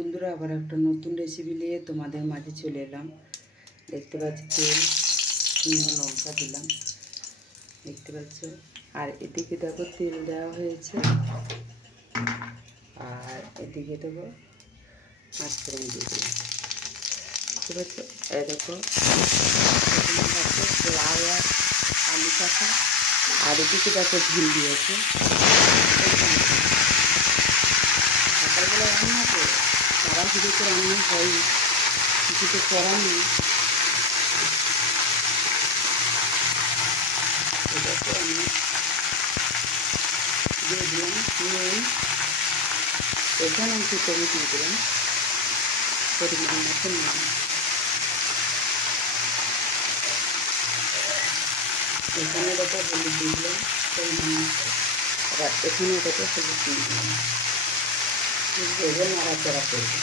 বন্ধুরা, আবার একটা নতুন রেসিপি নিয়ে তোমাদের মাঝে চলে এলাম। দেখতে পাচ্ছি তেল, শুকনো লঙ্কা দিলাম, দেখতে পাচ্ছ। আর এদিকে দেখো তেল দেওয়া হয়েছে, আর এদিকে দেখো মাছফোড়ন দিয়ে দিলাম, দেখতে পাচ্ছ। এই দেখো লাউ আর আলু কাটা, আর এদিকে দেখো ভিন্ডি আছে। সকালবেলা রান্না করে সারা ভিডিওতে রান্না হয়, কিছু তো করার নেই। এটাকে আমি দিয়ে দিলাম নুন, এখানে একটু কমে দিয়ে দিলাম পরিমাণ মতো নুন। এখানে দেখো হলুদ দিয়ে দিলাম পরিমাণ মতো, আবার এখানে দেখো হলুদ দিয়ে দিলাম, ভেজে নাড়াচাড়া করবো।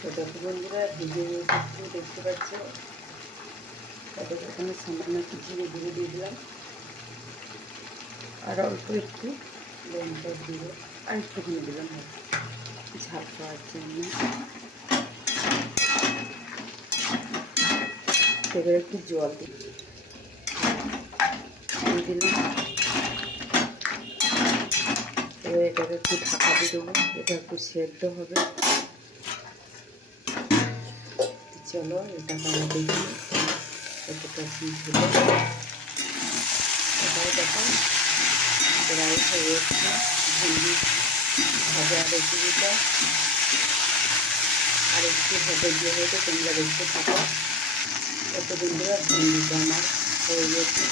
তো দেখো বন্ধুরা, ভেজে একটু দেখতে পাচ্ছ। তারপর এখানে সামান্য একটু জিরে গুঁড়ো দিয়ে দিলাম, আর অল্প একটু লঙ্কা দিয়ে আর একটু দিয়ে দিলাম ঝাল খাওয়ার জন্য। এবার একটু জল দিয়ে দিলাম। এবার এটাকে একটু ঢাকা দিয়ে দেবো, এটা একটু সেদ্ধ হবে। চলো এটা করা দেখি কতটা কি হলো। এটাও দেখো প্রায় হয়ে যাচ্ছে ভেন্ডি ভাজা রেসিপিটা। আর একটু ভেজে দিয়ে হয়তো তোমরা দেখতে থাকো। কত বন্ধুরা ভেন্ডিটা আমার হয়ে গেছে,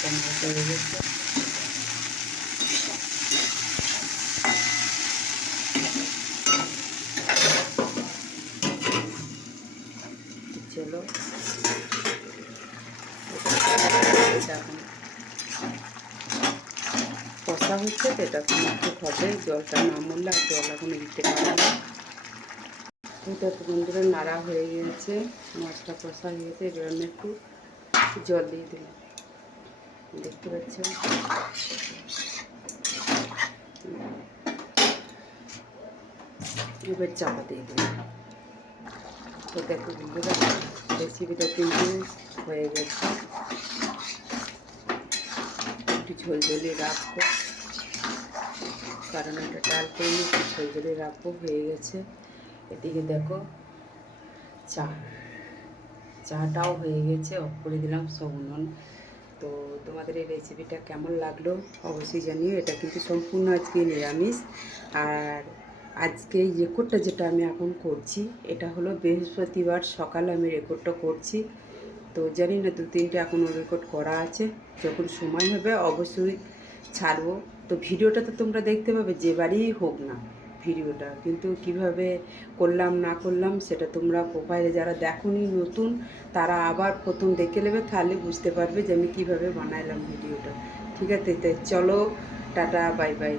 টমেটো হয়ে গেছে। চলো এটা এখন কষা হচ্ছে, তো এটা এখন একটু হবে, জলটা না মরলে আর জল এখন দিতে পারবো না। এটা তো বন্ধুরা নাড়া হয়ে গিয়েছে, মাছটা কষা হয়ে গেছে। এবার আমি একটু জল দিয়ে দিলাম, দেখতে পাচ্ছেন। এবার চাপা দিয়ে দিলাম। তো দেখো বন্ধুরা, রেসিপিটা কিন্তু হয়ে গেছে। একটু ঝোলঝলি রাখবো, কারণ এটা ডাল করে নিয়ে একটু ঝোলঝলি রাখবো। হয়ে গেছে। এদিকে দেখো চাটাও হয়ে গেছে, অফ করে দিলাম সব উনুন। তো তোমাদের এই রেসিপিটা কেমন লাগলো অবশ্যই জানিও। এটা কিন্তু সম্পূর্ণ আজকে নিরামিষ। আর আজকে এই রেকর্ডটা যেটা আমি এখন করছি, এটা হলো বৃহস্পতিবার সকালে আমি রেকর্ডটা করছি। তো জানি না 2-3টে এখনও রেকর্ড করা আছে, যখন সময় হবে অবশ্যই ছাড়বো। তো ভিডিওটা তো তোমরা দেখতে পাবে যে বাড়িই হোক না ভিডিওটা, কিন্তু কিভাবে করলাম না করলাম সেটা তোমরা প্রোফাইলে যারা দেখোনি নতুন, তারা আবার প্রথম দেখে নেবে, তাহলে বুঝতে পারবে যে আমি কীভাবে বানাইলাম ভিডিওটা। ঠিক আছে, তাই চলো টাটা বাই বাই।